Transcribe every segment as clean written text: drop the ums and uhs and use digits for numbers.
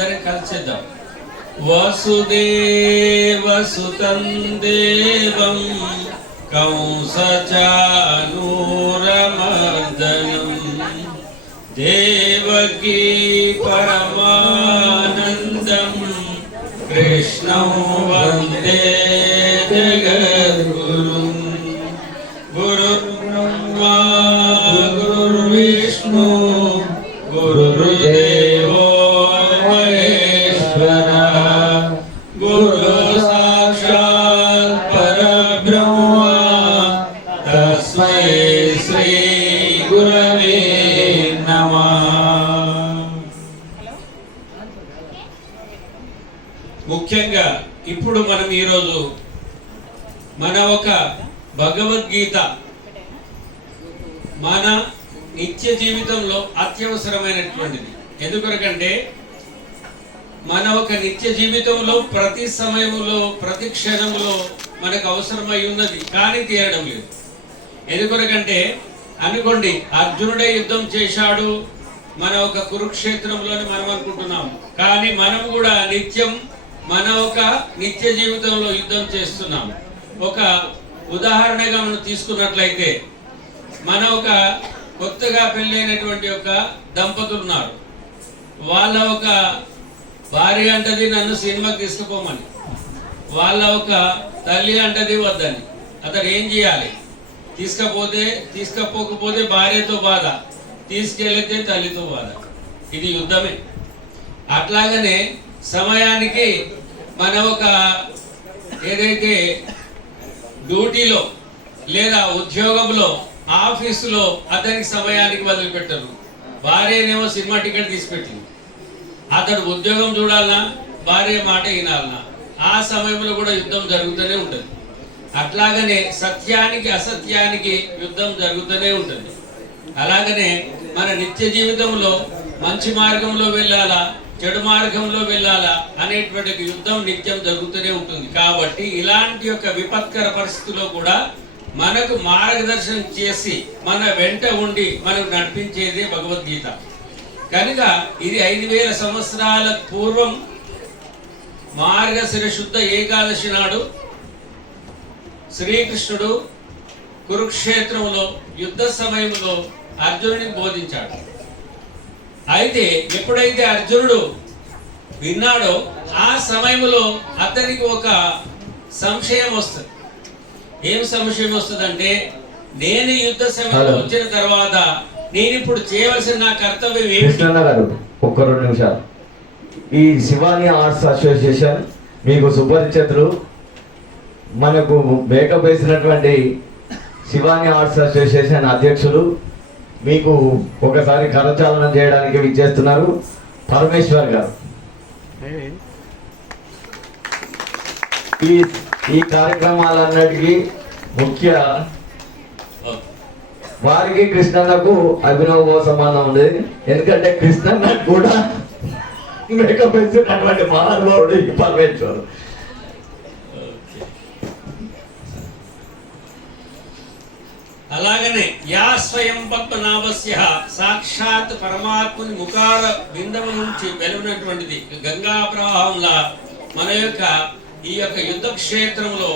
అందరం కలిసేద్దాం. వసుదేవసుతం దేవం కంసచానూరమర్దనం దేవకీ పరమానందం కృష్ణం వందే జగద్గురుం. గురుర్బ్రహ్మా గురుర్విష్ణు గురుర్దేవో మహేశ్వర గురు సాక్షాత్ పరబ్రహ్మ తస్మై శ్రీ గురవే నమః. ముఖ్యంగా ఇప్పుడు మనం ఈరోజు మన ఒక భగవద్గీత మన నిత్య జీవితంలో అత్యవసరమైనటువంటిది. ఎందుకంటే మన ఒక నిత్య జీవితంలో ప్రతి సమయంలో ప్రతి క్షణంలో మనకు అవసరమై ఉన్నది, కానీ తీయడం లేదు. ఎందుకంటే అనుకోండి, అర్జునుడే యుద్ధం చేశాడు మన ఒక కురుక్షేత్రంలోని మనం అనుకుంటున్నాము, కానీ మనం కూడా నిత్యం మన ఒక నిత్య జీవితంలో యుద్ధం చేస్తున్నాము. ఒక ఉదాహరణగా మనం తీసుకున్నట్లయితే మన ఒక కొత్తగా పెళ్ళైనటువంటి ఒక దంపతులు ఉన్నారు. వాళ్ళ ఒక భార్య అంటది నన్ను సినిమాకి తీసుకుపోమని, వాళ్ళ ఒక తల్లి అంటది వద్దని. అతడు ఏం చేయాలి? తీసుకపోకపోతే భార్యతో బాధ, తీసుకెళ్తే తల్లితో బాధ. ఇది యుద్ధమే. అట్లాగనే సమయానికి మన ఒక ఏదైతే డ్యూటీలో లేదా ఉద్యోగంలో ఆఫీసులో అతనికి సమయానికి వదిలిపెట్టరు. భార్యనేమో సినిమా టికెట్ తీసిపెట్టింది. అతడు ఉద్యోగం చూడాలన్నా భార్య మాట వినాలన్నా ఆ సమయంలో కూడా యుద్ధం జరుగుతూనే ఉంటుంది. అట్లాగనే సత్యానికి అసత్యానికి యుద్ధం జరుగుతూనే ఉంటుంది. అలాగనే మన నిత్య జీవితంలో మంచి మార్గంలో వెళ్ళాలా చెడు మార్గంలో వెళ్ళాలా అనేటువంటి యుద్ధం నిత్యం జరుగుతూనే ఉంటుంది. కాబట్టి ఇలాంటి యొక్క విపత్కర పరిస్థితుల్లో కూడా మనకు మార్గదర్శనం చేసి మన వెంట ఉండి మనకు నడిపించేది భగవద్గీత. కనుక ఇది 5000 సంవత్సరాల పూర్వం మార్గశిర శుద్ధ ఏకాదశి నాడు శ్రీకృష్ణుడు కురుక్షేత్రంలో యుద్ధ సమయంలో అర్జునుడికి బోధించాడు. అయితే ఎప్పుడైతే అర్జునుడు విన్నాడో ఆ సమయంలో అతనికి ఒక సంశయం వస్తుంది. ఏం సంశయం వస్తుందంటే, నేను యుద్ధ సమయంలో వచ్చిన తర్వాత నేను ఇప్పుడు చేయవలసిన నా కర్తవ్యం ఏమిటి? ఒక్క 2 నిమిషాలు. ఈ శివాని ఆర్ట్స్ అసోసియేషన్ మీకు సుపరిచితులు, మనకు మేకప్ వేసినటువంటి శివాని ఆర్ట్స్ అసోసియేషన్ అధ్యక్షులు మీకు ఒకసారి కరచాలనం చేయడానికి విచ్చేస్తున్నారు పరమేశ్వర్ గారు. ఈ కార్యక్రమాలన్నిటికీ ముఖ్య వారికి కృష్ణన్నకు అభినవ సంబంధం ఉంది. ఎందుకంటే కృష్ణన్న కూడా మేకప్ వేసినటువంటి మహానుభావుడు ఈ పరమేశ్వరు. అలాగనే యా స్వయం పద్మనాభస్య సాక్షాత్ పరమాత్ముని ముఖార బిందము నుంచి వెలువనటువంటిది గంగా ప్రవాహంలా మన యొక్క ఈ యొక్క యుద్ధ క్షేత్రంలో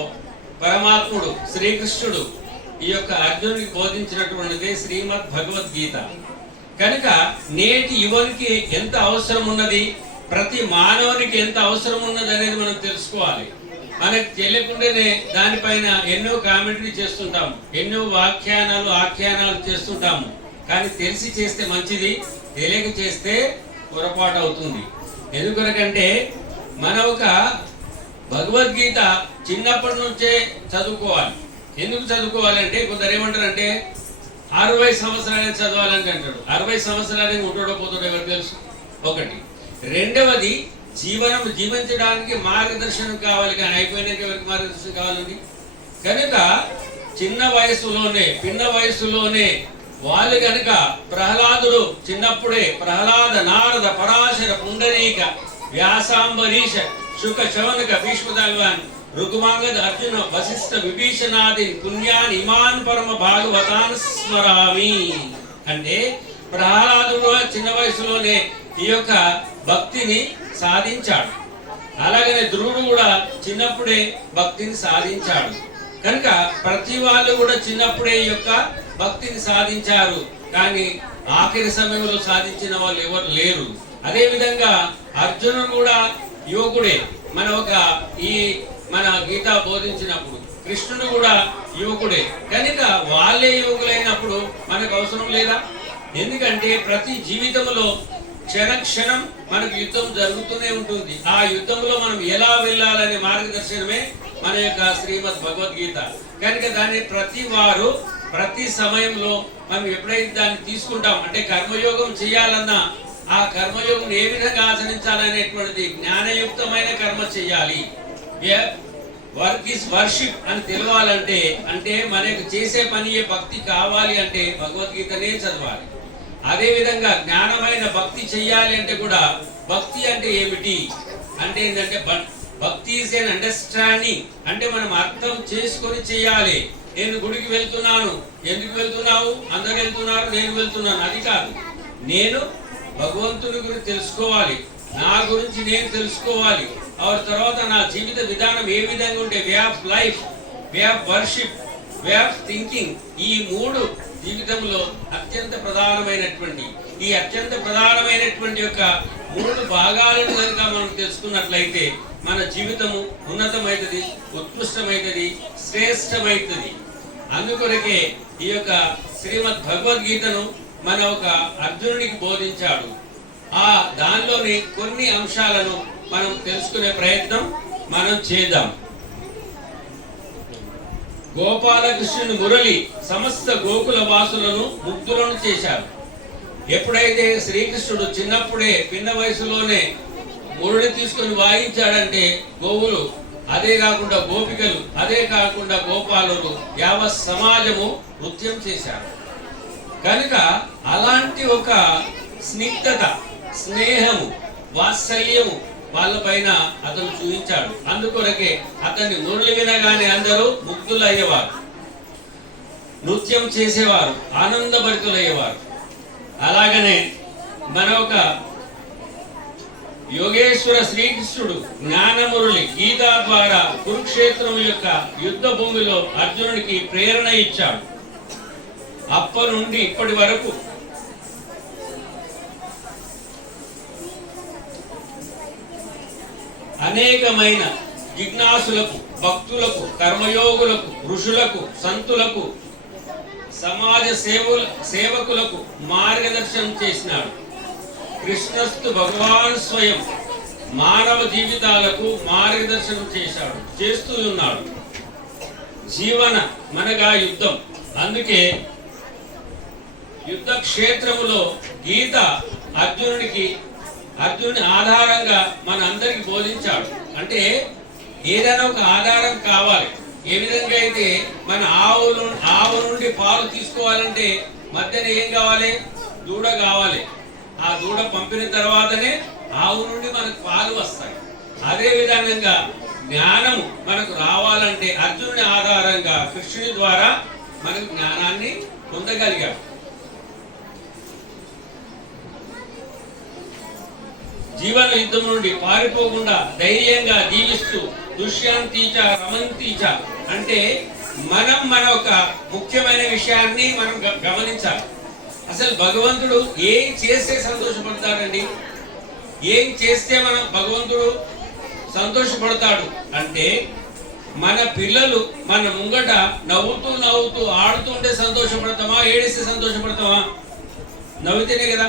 పరమాత్ముడు శ్రీకృష్ణుడు ఈ యొక్క అర్జునుడికి బోధించినటువంటిది శ్రీమద్ భగవద్గీత. కనుక నేటి యువనికి ఎంత అవసరం ఉన్నది, ప్రతి మానవునికి ఎంత అవసరం ఉన్నది అనేది మనం తెలుసుకోవాలి. మనకు తెలియకుండానే దానిపైన ఎన్నో కామెంటరీ చేస్తుంటాము, ఎన్నో ఆఖ్యానాలు చేస్తుంటాము. కానీ తెలిసి చేస్తే మంచిది, తెలియక చేస్తే పొరపాటు అవుతుంది. ఎందుకంటే మన ఒక భగవద్గీత చిన్నప్పటి నుంచే చదువుకోవాలి. ఎందుకు చదువుకోవాలంటే కొందరు ఏమంటారంటే 60 సంవత్సరాలే చదవాలని అంటాడు. 60 సంవత్సరాలే ఉంటాడో పోతాడో ఎవరికి తెలుసు? ఒకటి. రెండవది, జీవించడానికి మార్గదర్శనం కావాలి, కానీ అయిపోయినాక ఎవరికి మార్గదర్శనం కావాలండి? కనుక చిన్న వయసులోనే వాళ్ళు కనుక ప్రహ్లాదుడు చిన్నప్పుడే ప్రహ్లాద నారద పరాశర పుండరీక వ్యాసాంబరీష శుక శవనక భీష్మదాల్వాన్ ఋతుమాంగద అర్జున వశిష్ఠ విభీషణాది పుణ్యాన్ ఇమాన్ పరమ భాగవతాన్ స్మరామి అంటే ప్రహ్లాదుడు చిన్న వయసులోనే ఈ యొక్క భక్తిని సాధించాడు. అలాగనే ధ్రువుడు కూడా చిన్నప్పుడే భక్తిని సాధించాడు. కనుక ప్రతి వాళ్ళు కూడా చిన్నప్పుడే ఈ యొక్క భక్తిని సాధించారు, కానీ ఆఖరి సమయంలో సాధించిన వాళ్ళు ఎవరు లేరు. అదే విధంగా అర్జునుడు కూడా యువకుడే. మన గీత బోధించినప్పుడు కృష్ణుడు కూడా యువకుడే. కనుక వాళ్ళే యువకులైనప్పుడు మనకు అవసరం లేదా? ఎందుకంటే ప్రతి జీవితంలో క్షణం మనకు యుద్ధం జరుగుతూనే ఉంటుంది. ఆ యుద్ధంలో మనం ఎలా వెళ్ళాలనే మార్గదర్శనమే మన యొక్క శ్రీమద్ భగవద్గీత. కనుక దాన్ని ప్రతి వారు ప్రతి సమయంలో మనం ఎప్పుడైతే దాన్ని తీసుకుంటాం, అంటే కర్మయోగం చేయాలన్నా ఆ కర్మయోగం ఏ విధంగా ఆచరించాలనేటువంటిది జ్ఞానయుక్తమైన కర్మ చేయాలి. వర్క్ ఈస్ వర్షిప్ అని తెలవాలంటే, అంటే మనకు చేసే పని భక్తి కావాలి అంటే భగవద్గీతనే చదవాలి. అదే విధంగా జ్ఞానమైన భక్తి చెయ్యాలి అంటే కూడా, భక్తి అంటే ఏమిటి అంటే ఏంటంటే భక్తి ఈజ్ ఎన్ అండర్స్టాండింగ్. అంటే మనం అర్థం చేసుకొని చేయాలి. నేను గుడికి వెళ్తున్నాను, ఎందుకు వెళ్తున్నావు? అందరు వెళ్తున్నారు, నేను వెళ్తున్నాను, అది కాదు. నేను భగవంతుని గురించి తెలుసుకోవాలి, నా గురించి నేను తెలుసుకోవాలి. ఆ తర్వాత నా జీవిత విధానం ఏ విధంగా ఉంటే, way of life, way of worship, way of thinking, ఈ మూడు జీవితంలో అత్యంత ప్రధానమైనటువంటి యొక్క మూడు భాగాలను కనుక మనం తెలుసుకున్నట్లయితే మన జీవితము ఉన్నతమైతుంది, ఉత్కృష్టమైతుంది, శ్రేష్టమైతుంది. అందుకొరకే ఈ యొక్క శ్రీమద్ భగవద్గీతను మన ఒక అర్జునుడికి బోధించాడు. ఆ దానిలోని కొన్ని అంశాలను మనం తెలుసుకునే ప్రయత్నం మనం చేద్దాం. గోపాలకృష్ణుని మురళి సమస్త గోకుల వాసులను ముగ్ధులను చేశారు. ఎప్పుడైతే శ్రీకృష్ణుడు చిన్నప్పుడే పిన్న వయసులోనే మురళి తీసుకొని వాయించాడంటే గోవులు, అదే కాకుండా గోపికలు, అదే కాకుండా గోపాలులు, యావత్ సమాజము నృత్యం చేశారు. కనుక అలాంటి ఒక స్నిగ్ధత, స్నేహము, వాత్సల్యము వాళ్ళపైన అతను చూపించాడు. అందుకొరకే అతన్ని మురళి వినగానే అందరూ ముగ్ధులయ్యేవారు, నృత్యం చేసేవారు, ఆనందభరితులయ్యేవారు. అలాగనే మన ఒక యోగేశ్వర శ్రీకృష్ణుడు జ్ఞానమురళి గీతా ద్వారా కురుక్షేత్రం యొక్క యుద్ధ భూమిలో అర్జునుడికి ప్రేరణ ఇచ్చాడు. అప్పటి నుండి ఇప్పటి వరకు అనేకమైన జిజ్ఞాసులకు, భక్తులకు, కర్మయోగులకు, ఋషులకు, సంతులకు, సమాజ సేవకులకు మార్గదర్శనం చేసినాడు. కృష్ణస్తు భగవాన్ స్వయం మానవ జీవితాలకు మార్గదర్శనం చేస్తూ ఉన్నాడు. జీవన మనగా యుద్ధం. అందుకే యుద్ధ క్షేత్రములో గీత అర్జునుని ఆధారంగా మన అందరికి బోధించాడు. అంటే ఏదైనా ఒక ఆధారం కావాలి. ఏ విధంగా అయితే మన ఆవు నుండి పాలు తీసుకోవాలంటే మధ్యన ఏం కావాలి? దూడ కావాలి. ఆ దూడ పంపిన తర్వాతనే ఆవు నుండి మనకు పాలు వస్తాయి. అదే విధంగా జ్ఞానము మనకు రావాలంటే అర్జునుని ఆధారంగా కృష్ణుని ద్వారా మనకు జ్ఞానాన్ని పొందగలిగాం. జీవన యుద్ధం నుండి పారిపోకుండా ధైర్యంగా జీవిస్తూ దుష్యంతీచ రమంతీచ, అంటే మన ఒక ముఖ్యమైన విషయాన్ని మనం గమనించాలి. అసలు భగవంతుడు ఏం చేస్తే సంతోషపడతాడండి? ఏం చేస్తే భగవంతుడు సంతోషపడతాడు అంటే, మన పిల్లలు మన ముంగట నవ్వుతూ ఆడుతుంటే సంతోషపడతామా? ఏడిస్తే సంతోషపడతామా? నవ్వితేనే కదా.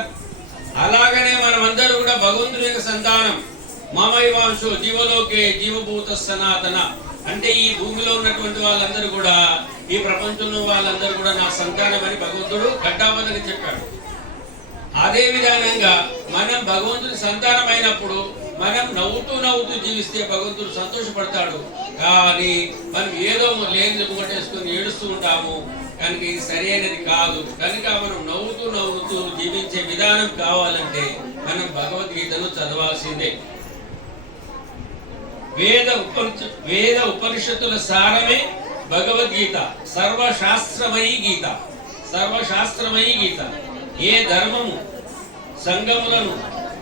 అలాగనే మనమందరూ కూడా భగవంతుని యొక్క సంతానం. మామైవాంశో జీవలోకే జీవభూత సనాతన, అంటే ఈ భూమిలో ఉన్నటువంటి వాళ్ళందరూ కూడా, ఈ ప్రపంచంలో వాళ్ళందరూ కూడా నా సంతానం అని భగవంతుడు ఘట్టాబద్ధంగా చెప్పాడు. అదే విధానంగా మనం భగవంతుని సంతానం అయినప్పుడు మనం నవ్వుతూ జీవిస్తే భగవంతుడు సంతోషపడతాడు. కానీ మనం ఏదో లేని ముగటేసుకుని ఏడుస్తూ ఉంటాము. కనుక ఇది సరి అయినది కాదు. కనుక మనం నవ్వుతూ జీవించే విధానం కావాలంటే మనం భగవద్గీతను చదవాల్సిందే. వేద ఉపనిషత్తుల సారమే భగవద్గీత. సర్వశాస్త్రమయీ గీత. ఏ ధర్మము సంఘములను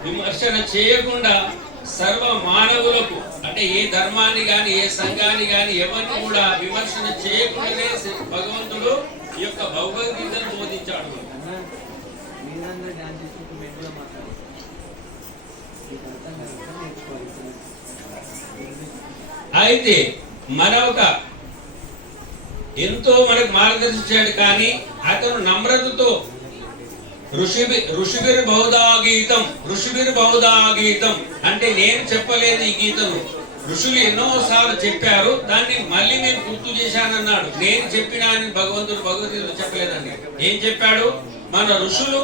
విమర్శన చేయకుండా సర్వ మానవులకు అంటే ఏ ధర్మాన్ని గాని ఏ సంఘాన్ని గాని ఎవరిని కూడా విమర్శన చేయకుండానే భగవంతుడు ఈ యొక్క భగవద్గీతను బోధించాడు. అయితే మన ఒక ఎంతో మనకు మార్గదర్శించాడు, కానీ అతను నమ్రతతో ఋషిభిర్ బహుదా గీతం అంటే నేను చెప్పలేదు ఈ గీతను, ఋషులు ఎన్నోసార్లు చెప్పారు, దాన్ని మళ్ళీ నేను గుర్తు చేశానన్నాడు. నేను చెప్పినా అని భగవంతుడు భగవద్గీతలో చెప్పలేదండి. ఏం చెప్పాడు? మన ఋషులు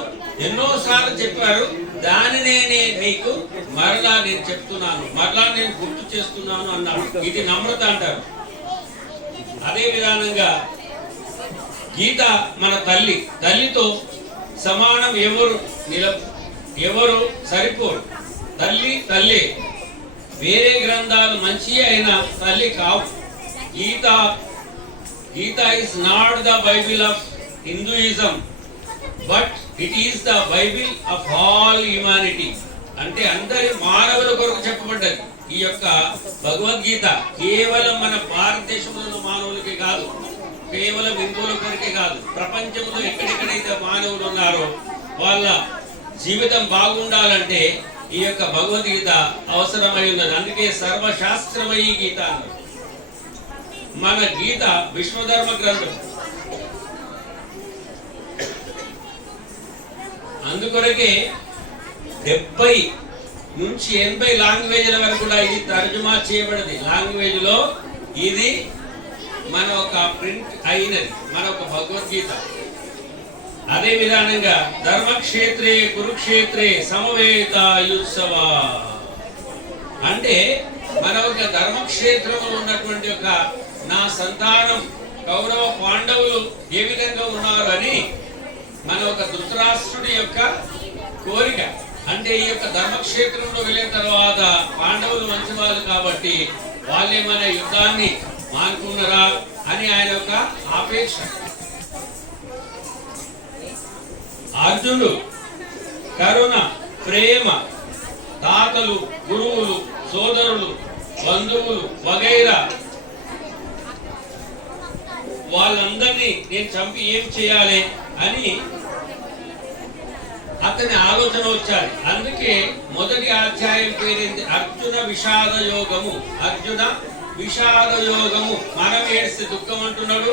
ఎన్నోసార్లు చెప్పారు, దానినే మీకు మరలా నేను చెప్తున్నాను, మరలా నేను గుర్తు చేస్తున్నాను అన్నాడు. ఇది నమ్రత అంటారు. అదే విధానంగా గీత మన తల్లితో సమానం, ఎవరు సరిపోరు. తల్లి వేరే గ్రంథాలు మంచి అయినా తల్లి కావు. Gita is not the Bible of Hinduism, but it is the Bible of all humanity. అంటే అందరి మానవుల కొరకు చెప్పబడ్డది ఈ యొక్క భగవద్గీత. కేవలం మన భారతదేశంలో ఉన్న మానవులకి కాదు, కేవలం హిందువుల కొరకే కాదు, ప్రపంచంలో ఎక్కడెక్కడైతే మానవులు ఉన్నారో వాళ్ళ జీవితం బాగుండాలంటే ఈ యొక్క భగవద్గీత అవసరమై ఉన్నది. అందుకే సర్వశాస్త్రమయీ గీత అన్నారు. మన గీత విశ్వధర్మ గ్రంథం. అందుకొరకే 70 నుంచి 80 లాంగ్వేజ్ల వరకు కూడా ఇది తర్జుమా చేయబడింది. లాంగ్వేజ్ లో ఇది మన ఒక ప్రింట్ అయినది, మన ఒక భగవద్గీత. అదే విధానంగా ధర్మక్షేత్రే కురుక్షేత్రే సమవేతాయుత్సవ అంటే మన ఒక ధర్మక్షేత్రంలో ఉన్నటువంటి ఒక నా సంతానం కౌరవ పాండవులు ఏ విధంగా ఉన్నారు అని మన ఒక ధృతరాష్ట్రుడి యొక్క కోరిక. అంటే ఈ యొక్క ధర్మక్షేత్రంలో వెళ్ళిన తర్వాత పాండవులు మంచి వాళ్ళు కాబట్టి వాళ్ళే మన యుద్ధాన్ని మానుకున్నారా అని ఆయన యొక్క ఆపేక్ష. అర్జునుడు కరుణ, ప్రేమ, తాతలు, గురువులు, సోదరులు, బంధువులు వగైరా వాళ్ళందరినీ నేను చంపి ఏం చేయాలి అని అతని ఆలోచన వచ్చారు. అందుకే మొదటి అధ్యాయం పేరింది అర్జున విషాద యోగము. అర్జున విషాద యోగము. మనం ఏడిస్తే దుఃఖం అంటున్నాడు,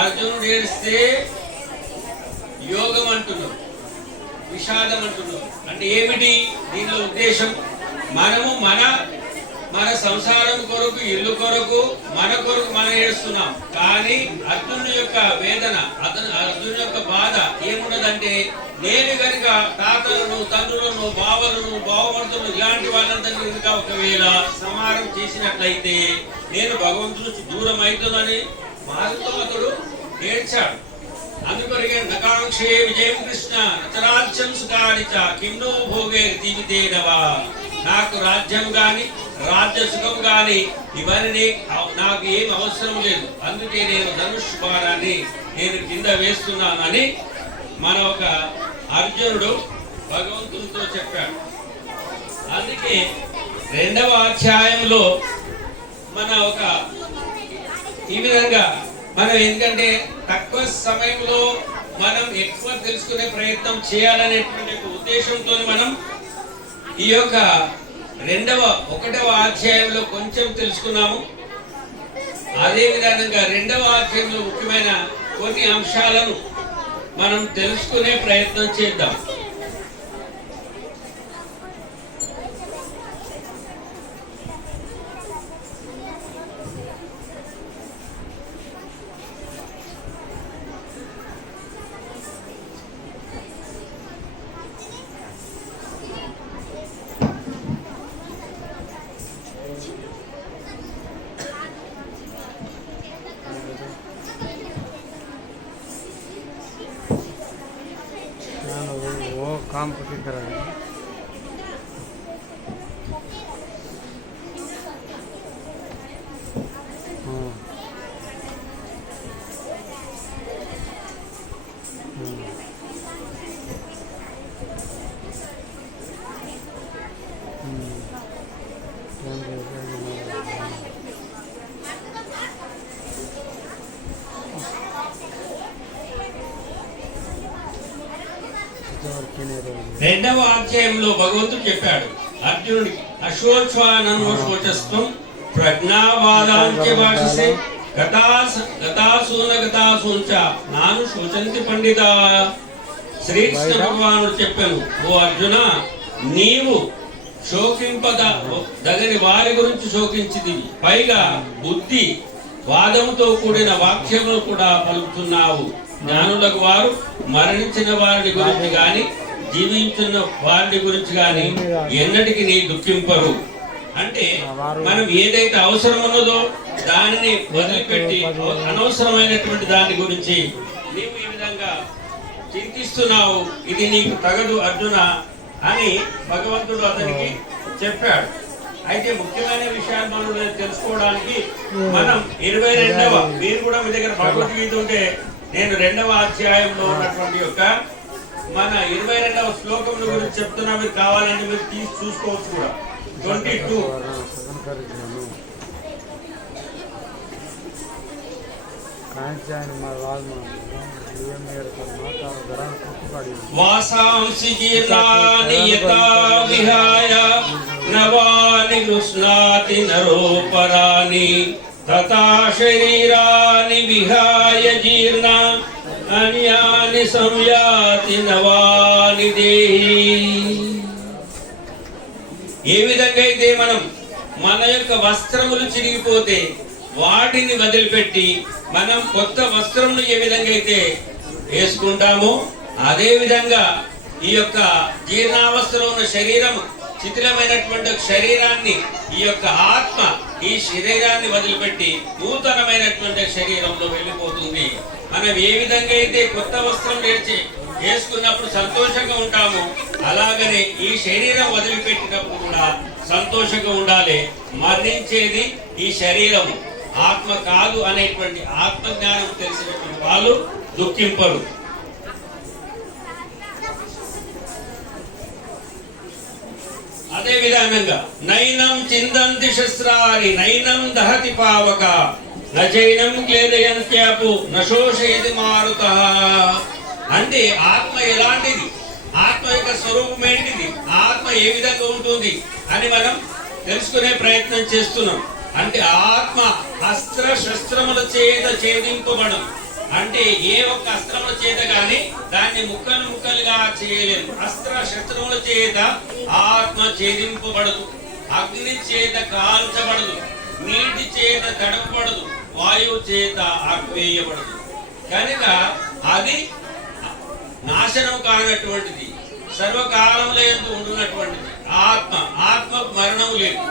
అర్జునుడు ఏడిస్తే యోగం అంటున్నాడు, విషాదం అంటున్నాడు. అంటే ఏమిటి దీనిలో ఉద్దేశం? మనము మన సంసారం కొరకు, ఇల్లు కొరకు, మన కొరకు మనం ఏడుస్తున్నాం. కానీ అర్జునుడి యొక్క వేదన, అర్జునుడి యొక్క బాధ ఏమున్నదంటే నేను కనుక తాతలను, తండ్రులను, బావలను, బావమర్దులను ఇలాంటి వాళ్ళందరినీ కనుక ఒకవేళ సంహారం చేసినట్లయితే నేను భగవంతుడు దూరం అవుతుందని బాధతో అతడు ఏడ్చాడు. అందుకొరకే నకాంక్షే విజయం కృష్ణ నచరాజ్యం సుఖానిచ కిన్నో భోగే జీవితేనవా. నాకు రాజ్యం గాని రాజ్య సుఖం గాని ఇవన్నీ నాకు ఏం అవసరం లేదు, అందుకే నేను ధనుష్ బాణాన్ని నేను కింద వేస్తున్నానని మన ఒక అర్జునుడు భగవంతునితో చెప్పాడు. అందుకే 2వ అధ్యాయంలో మన ఒక ఈ విధంగా మనం ఎందుకంటే తక్కువ సమయంలో మనం ఎక్కువ తెలుసుకునే ప్రయత్నం చేయాలనేటువంటి ఉద్దేశంతో మనం ఈ యొక్క 1వ అధ్యాయంలో కొంచెం తెలుసుకున్నాము. అదే విధానంగా 2వ అధ్యాయంలో ముఖ్యమైన కొన్ని అంశాలను మనం తెలుసుకునే ప్రయత్నం చేద్దాం. काम पक्की करा है। రెండవ అధ్యాయంలో భగవంతుడు చెప్పాడు అర్జునుడికి, అశోచ్వానో శోచస్వం ప్రజ్ఞావాదాంచ భాషసే గతాసూంచ నాను శోచంతి పండిత. శ్రీకృష్ణ భగవానుడు చెప్పాను, ఓ అర్జున, నీవు శోకింపదగని వారి గురించి శోకించింది, పైగా బుద్ధి వాదముతో కూడిన వాక్యములు కూడా పలుకుతున్నావు. జ్ఞానులకు వారు మరణించిన వారిని గురించి గాని జీవించిన వారిని గురించి గాని ఎన్నటికి నీ దుఃఖింపరు. అంటే మనం ఏదైతే అవసరం ఉన్నదో దానిని వదిలిపెట్టి అనవసరమైనటువంటి దాని గురించి నీవు ఈ విధంగా చింతిస్తున్నావు, ఇది నీకు తగదు అర్జున అని భగవంతుడు అతనికి చెప్పాడు. అయితే ముఖ్యమైన విషయాలు మనం తెలుసుకోవడానికి మనం 22వ, మీరు కూడా మీ దగ్గర భగవద్గీత ఉంటే నేను 2వ అధ్యాయంలో ఉన్నటువంటి యొక్క మన 22వ శ్లోకం గురించి చెప్తున్నా, మీరు కావాలంటే మీరు తీసి చూసుకోవచ్చు కూడా. 22 వాసాంసి జీర్ణాని యథా విహాయ నవాని గృహ్ణాతి నరోపరాని తథా శరీరాని విహాయ జీర్ణ అన్యాని సంయాతి నవాని దేహి. ఏ విధంగా అయితే మనం మన యొక్క వస్త్రములు చిరిగిపోతే వాటిని వదిలిపెట్టి మనం కొత్త వస్త్రములు ఏ విధంగా అయితే వేసుకుంటామో అదే విధంగా ఈ యొక్క జీర్ణావస్థలో ఉన్న శరీరం, శిథిలమైనటువంటి శరీరాన్ని, ఈ యొక్క ఆత్మ ఈ శరీరాన్ని వదిలిపెట్టి నూతనమైనటువంటి శరీరంలో వెళ్ళిపోతుంది. మనం ఏ విధంగా అయితే కొత్త వస్త్రం వేసుకున్నప్పుడు సంతోషంగా ఉంటామో అలాగనే ఈ శరీరం వదిలిపెట్టినప్పుడు కూడా సంతోషంగా ఉండాలి. మరణించేది ఈ శరీరం, ఆత్మ కాదు అనేటువంటి ఆత్మజ్ఞానం తెలిసినటువంటి వాళ్ళు దుఃఖింపరు. అదే విధానంగా నైనం చిందంతి శస్త్రాని నైనం దహతి పావక నచైనం క్లేదయంత్యాపు నశోషయతి మారుతః. అంటే ఆత్మ ఎలాంటిది, ఆత్మ యొక్క స్వరూపం ఏంటిది, ఆత్మ ఏ విధంగా ఉంటుంది అని మనం తెలుసుకునే ప్రయత్నం చేస్తున్నాం. అంటే ఆత్మ అస్త్ర శస్త్రముల చేత ఛేదింపబడదు. అంటే ఏ ఒక్క అస్త్రముల చేత గాని దాన్ని ముక్కలు ముక్కలుగా చేయలేము. అస్త్ర శస్త్రముల చేత ఆత్మ ఛేదింపబడదు, అగ్ని చేత కాల్చబడదు, నీటి చేత తడపబడదు, వాయువు చేత ఆగ్వేయబడదు. కనుక అది నాశనం కానటువంటిది, సర్వకాలంలో ఎందు ఉండున్నటువంటిది ఆత్మ. ఆత్మకు మరణం లేదు,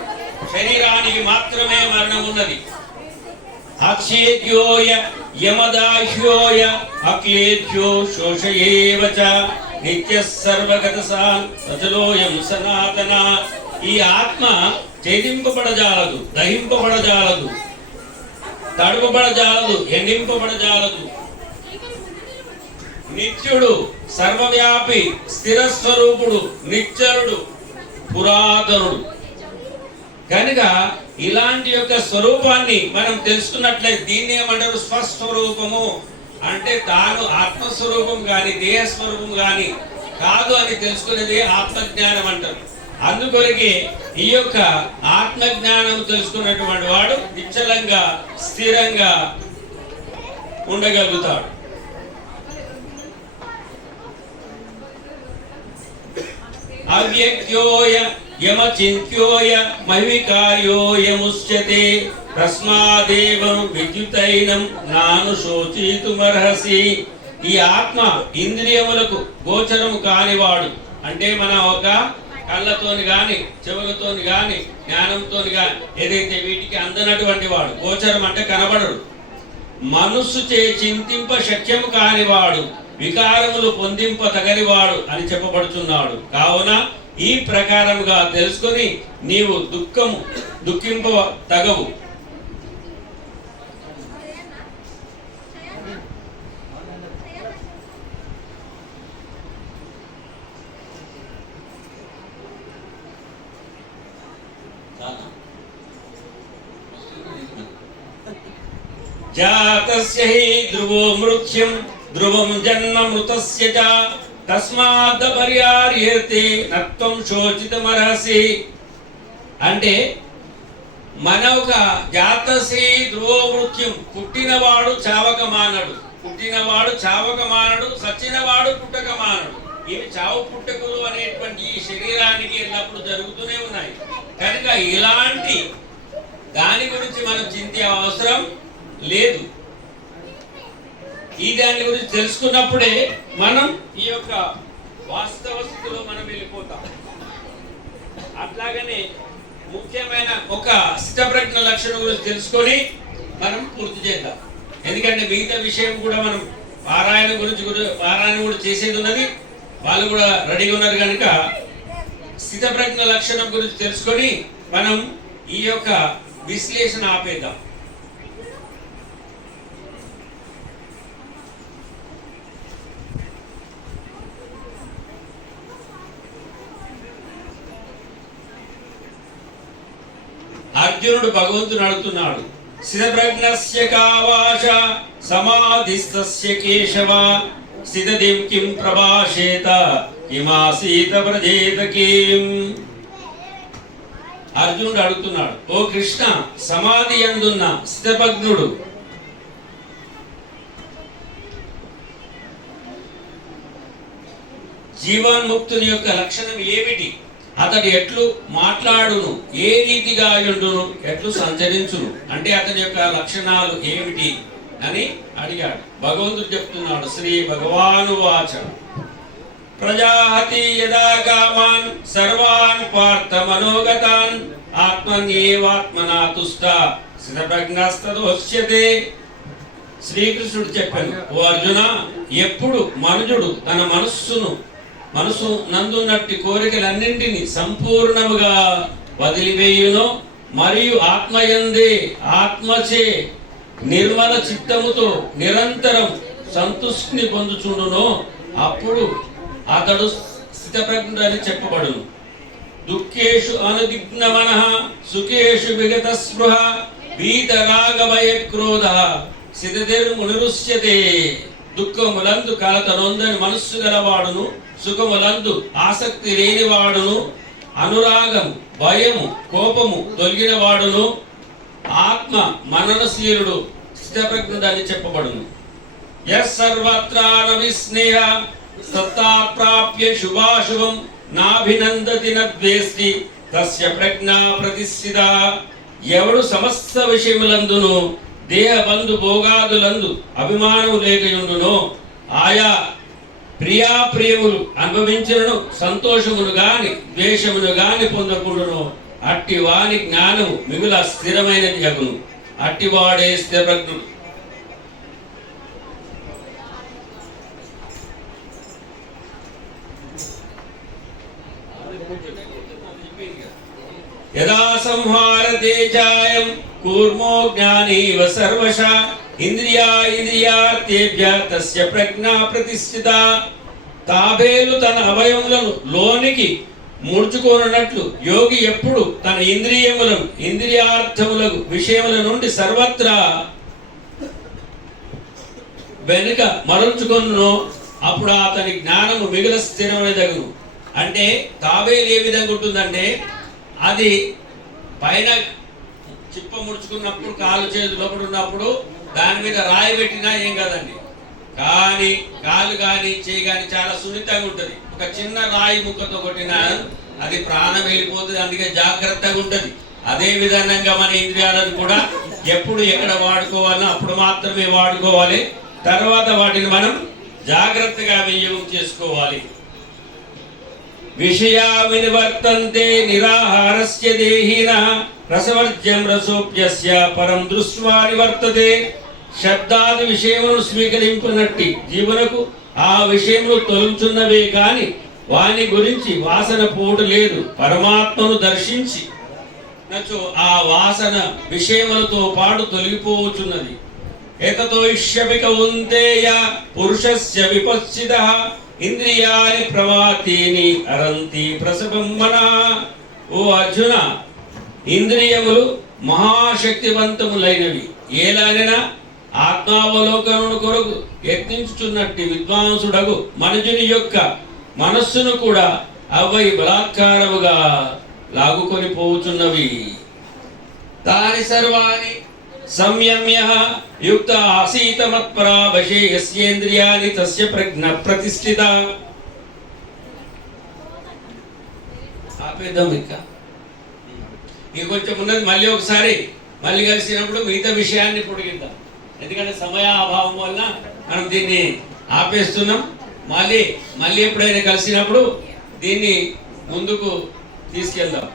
శరీరానికి మాత్రమే మరణం ఉన్నది. అక్షేద్యోయ యమదాహ్యోయ అక్లేద్యో శోషయేవచ నిత్య సర్వగత సచలోయం సనాతన. ఈ ఆత్మ ఛేదింపబడజాలదు, దహింపబడజాలదు, తడుపబడజాలదు, ఎండింపబడజాలదు. నిత్యుడు, సర్వవ్యాపి, స్థిరస్వరూపుడు, నిశ్చలుడు, పురాతనుడు. కనుక ఇలాంటి యొక్క స్వరూపాన్ని మనం తెలుసుకున్నట్లయితే దీన్ని ఏమంటారు, స్వస్వరూపము. అంటే తాను ఆత్మస్వరూపం కానీ దేహస్వరూపం కానీ కాదు అని తెలుసుకునేది ఆత్మజ్ఞానం అంటారు. అందుకొరకే ఈ యొక్క ఆత్మజ్ఞానం తెలుసుకున్నటువంటి వాడు నిశ్చలంగా, స్థిరంగా ఉండగలుగుతాడు. అవ్యక్త్యోయ యమచింత్యోయ మహివికార్యో యముచ్యతే తస్మాదేవం విద్యుతైనం నాను శోచితుమర్హసి. ఈ ఆత్మ ఇంద్రియములకు గోచరము కానివాడు. అంటే మన ఒక కళ్ళతోని గాని, చెవులతోని గాని, జ్ఞానంతోని గాని ఏదైతే వీటికి అందనటువంటి వాడు, గోచరం అంటే కనబడడు. మనస్సు చే చింతింప శక్యము కానివాడు, వికారములు పొందింపదగనివాడు అని చెప్పబడుతున్నాడు. కావున ఈ ప్రకారముగా తెలుసుకొని నీవు దుఃఖింప తగవు. జాతస్య హి ధ్రువో మృత్యుం ధ్రువం జన్మ మృతస్య చ తస్మాత్ పర్యార్యేతే నత్వం శోచితమర్హసి. అంటే మన ఒక జాతసి ధ్రువో మృత్యుం, పుట్టినవాడు చావక మానడు, పుట్టినవాడు చావక మానడు, సచ్చినవాడు పుట్టక మానడు. ఇవి చావు పుట్టకులు అనేటువంటి ఈ శరీరానికి ఎల్లప్పుడూ జరుగుతూనే ఉన్నాయి. కనుక ఇలాంటి దాని గురించి మనం చింతే అవసరం లేదు. ఈ దాని గురించి తెలుసుకున్నప్పుడే మనం ఈ యొక్క వాస్తవ స్థితిలో మనం వెళ్ళిపోతాం. అట్లాగనే ముఖ్యమైన ఒక స్థితప్రజ్ఞ లక్షణం గురించి తెలుసుకొని మనం పూర్తి చేద్దాం. ఎందుకంటే మిగతా విషయం కూడా మనం పారాయణ కూడా చేసేది ఉన్నది, వాళ్ళు కూడా రెడీగా ఉన్నారు. కనుక స్థితప్రజ్ఞ లక్షణం గురించి తెలుసుకొని మనం ఈ యొక్క విశ్లేషణ ఆపేద్దాం. అర్జునుడు భగవంతుని అడుగుతున్నాడు, స్థితప్రజ్ఞస్య కావాశ సమాధిస్తస్య కేశవ స్థితదిం కిం ప్రభాషేత కిమాసీత వ్రజేత కిం. అర్జునుడు అడుగుతున్నాడు, ఓ కృష్ణ, సమాధి యందున్న స్థితప్రజ్ఞుడు జీవన్ముక్తుని యొక్క లక్షణం ఏమిటి? అతడు ఎట్లు మాట్లాడును, ఏ రీతిగా ఉండును, ఎట్లు సంచరించును, అంటే అతని యొక్క లక్షణాలు ఏమిటి అని అడిగాడు. భగవంతుడు చెప్తున్నాడు, శ్రీ భగవాను వాచ ప్రజాహతి యదా కామాన్ సర్వాన్ పార్థ మనోగతాన్ ఆత్మన్యేవాత్మనా తుష్ట స్థితప్రజ్ఞస్తదోచ్యతే. శ్రీకృష్ణుడు చెప్పాను, ఓ అర్జున, ఎప్పుడు మనుజుడు తన మనసు నందున్నట్టి కోరికలన్నింటినీ సంపూర్ణముగా వదిలివేయునో మరియు ఆత్మయందే ఆత్మచే నిర్మల చిత్తముతో నిరంతరం సంతుష్టిని పొందుచుండునో అప్పుడు అతడు స్థితప్రజ్ఞుడు అని చెప్పబడును. దుఃఖేషు అనుదిగ్న మనః సుఖేషు విగత స్పృహ వీతరాగ భయ క్రోధ స్థితిర్మునిరుష్యతే. దుఃఖములందు కలతనొందని మనస్సు గలవాడును, సుఖములందు ఆసక్తి లేనివాడును, అనురాగం భయము కోపము తొలగిన వాడును, ఆత్మ మననశీలుడు స్థితప్రజ్ఞుడు అని చెప్పబడును. యస్సర్వత్రా నవిస్నేహ సత్తాప్రాప్య శుభాశుభం నాభినందతి నద్వేష్టి తస్య ప్రజ్ఞా ప్రతిష్ఠిత. ఎవడు సమస్త విషయములందును దేహబంధు భోగాదులందు అభిమానము లేకయుండునో, ఆయా ప్రియాప్రియములు అనుభవించను సంతోషమును గాని ద్వేషమును గాని పొందకుండును, అట్టి వాని జ్ఞానము మిగుల స్థిరమైనది అగును. అట్టివాడే స్థితప్రజ్ఞుడు. యదా సంహారతే చాయం కూర్మో జ్ఞానీవ సర్వశ ఇంద్రియార్థేభ్య తస్య ప్రజ్ఞా ప్రతిష్ఠిత. తాబేలు తన అవయములను లోనికి ముడుచుకోనట్లు యోగి ఎప్పుడు తన ఇంద్రియార్థములకు విషయముల నుండి సర్వత్రా వెనుక మరల్చుకొనునో అప్పుడు అతని జ్ఞానము మిగుల స్థిరమైనదగును. అంటే తాబేలు ఏ విధంగా ఉంటుందంటే, అది పైన చిప్ప ముడుచుకున్నప్పుడు కాలు చేతులు లోపల ఉన్నప్పుడు దాని మీద రాయి పెట్టినా ఏం కాదండి. కానీ కాలు కానీ చేయి కానీ చాలా సున్నితంగా ఉంటుంది. ఒక చిన్న రాయి ముక్కతో కొట్టినా అది ప్రాణం వెళ్ళిపోతుంది. అందుకే జాగ్రత్తగా ఉంటుంది. అదే విధంగా మన ఇంద్రియాలను కూడా ఎప్పుడు ఎక్కడ వాడుకోవాలో అప్పుడు మాత్రమే వాడుకోవాలి. తర్వాత వాటిని మనం జాగ్రత్తగా వినియోగం చేసుకోవాలి. విషయా వినివర్తంతే నిరాహారస్య దేహినః రసవర్జ్యం రసోప్యస్య పరం దృష్ట్వా నివర్తతే. శబ్దాది విషయములను స్వీకరింపునట్టి జీవులకు ఆ విషయములు తొలుచున్నవే కాని వాని గురించి వాసన పోటు లేదు. పరమాత్మను దర్శించి నచో ఆ వాసన విషయములతో పాటు తొలగిపోవచ్చున్నది. ఏతతో ఇష్యపి కౌంతేయ పురుషస్య విపశ్చితః ఇంద్రియాని ప్రవాతీని అరంతి ప్రసవం మనః. ఓ అర్జున, ఇంద్రియములు మహాశక్తివంతములైనవి. ఏలాగైనా ఆత్మావలోకను కొరకు యత్నించుచున్నట్టి విద్వాంసుడగు మనుజుని యొక్క మనస్సును కూడా అవి బలాత్కారముగా లాగుకొని పోవుచున్నవి. తాని సర్వాణి సంయమ్య యుక్త ఆసీత మత్పరా వశే యస్యేంద్రియాని తస్య ప్రజ్ఞ ప్రతిష్ఠిత. ఆపేద్దాం ఇంకా కొంచెం ఉన్నది, మళ్ళీ ఒకసారి మళ్ళీ కలిసినప్పుడు మిగతా విషయాన్ని పొడిగిద్దాం. ఎందుకంటే సమయ అభావం వల్ల మనం దీన్ని ఆపేస్తున్నాం. మళ్ళీ ఎప్పుడైనా కలిసినప్పుడు దీన్ని ముందుకు తీసుకెళ్దాం.